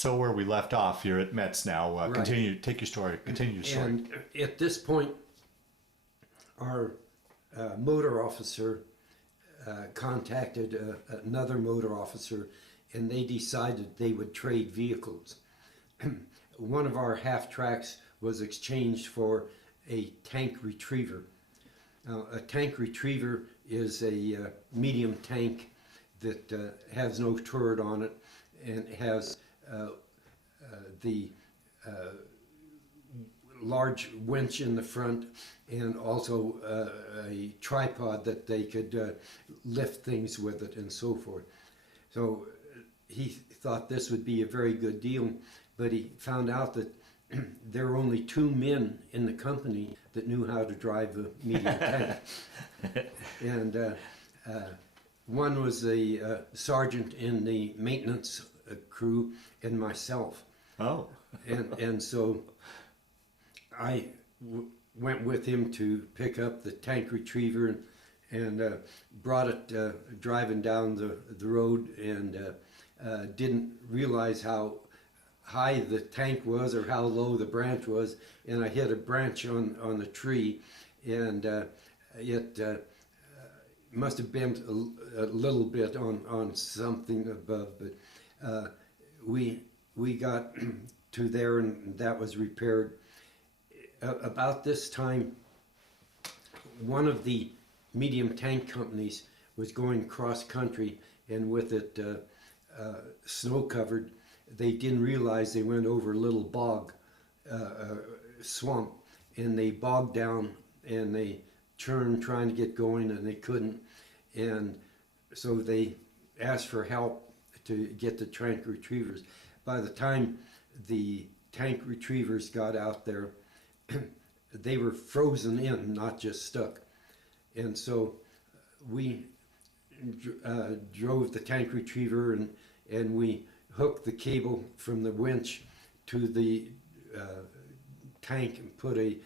So where we left off, you're at Metz now. Right. Continue. Take your story. Continue your story. And at this point, our motor officer contacted another motor officer, and they decided they would trade vehicles. One of our half tracks was exchanged for a tank retriever. A tank retriever is a medium tank that has no turret on it and has the large winch in the front and also a tripod that they could lift things with it and so forth. So he thought this would be a very good deal, but he found out that there were only 2 men in the company that knew how to drive a medium tank. And one was a sergeant in the maintenance crew and myself. Oh. And so I went with him to pick up the tank retriever and brought it driving down the road, and didn't realize how high the tank was or how low the branch was, and I hit a branch on the tree, and it must have bent a little bit on something above, but we got to there and that was repaired. About this time, one of the medium tank companies was going cross country, and with it snow covered, they didn't realize they went over a little bog, swamp, and they bogged down and they turned trying to get going and they couldn't, and so they asked for help to get the tank retrievers. By the time the tank retrievers got out there, they were frozen in, not just stuck. And so we drove the tank retriever and we hooked the cable from the winch to the tank and put a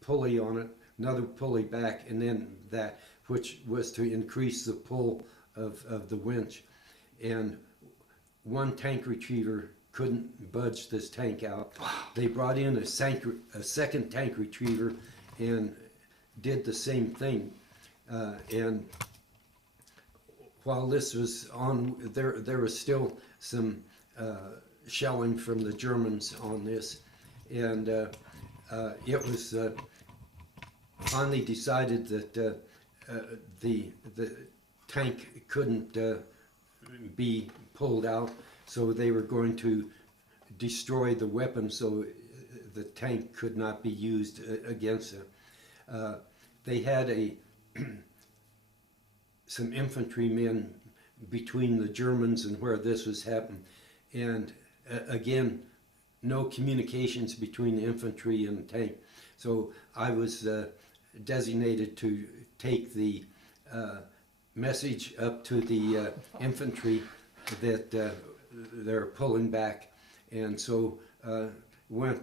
pulley on it, another pulley back, and then that, which was to increase the pull of the winch. And one tank retriever couldn't budge this tank out. They brought in a second tank retriever and did the same thing. And while this was on, there was still some shelling from the Germans on this, and it was finally decided that the tank couldn't be pulled out, so they were going to destroy the weapon so the tank could not be used against it. They had some infantrymen between the Germans and where this was happening, and again, no communications between the infantry and the tank. So I was designated to take the message up to the infantry that they're pulling back, and so went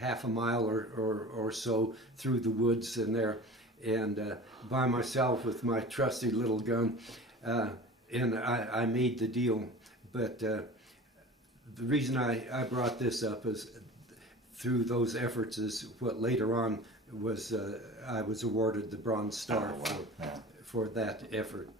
half a mile or so through the woods in there, and by myself with my trusty little gun, and I made the deal. But the reason I brought this up is through those efforts is what later on was I was awarded the Bronze Star for that effort.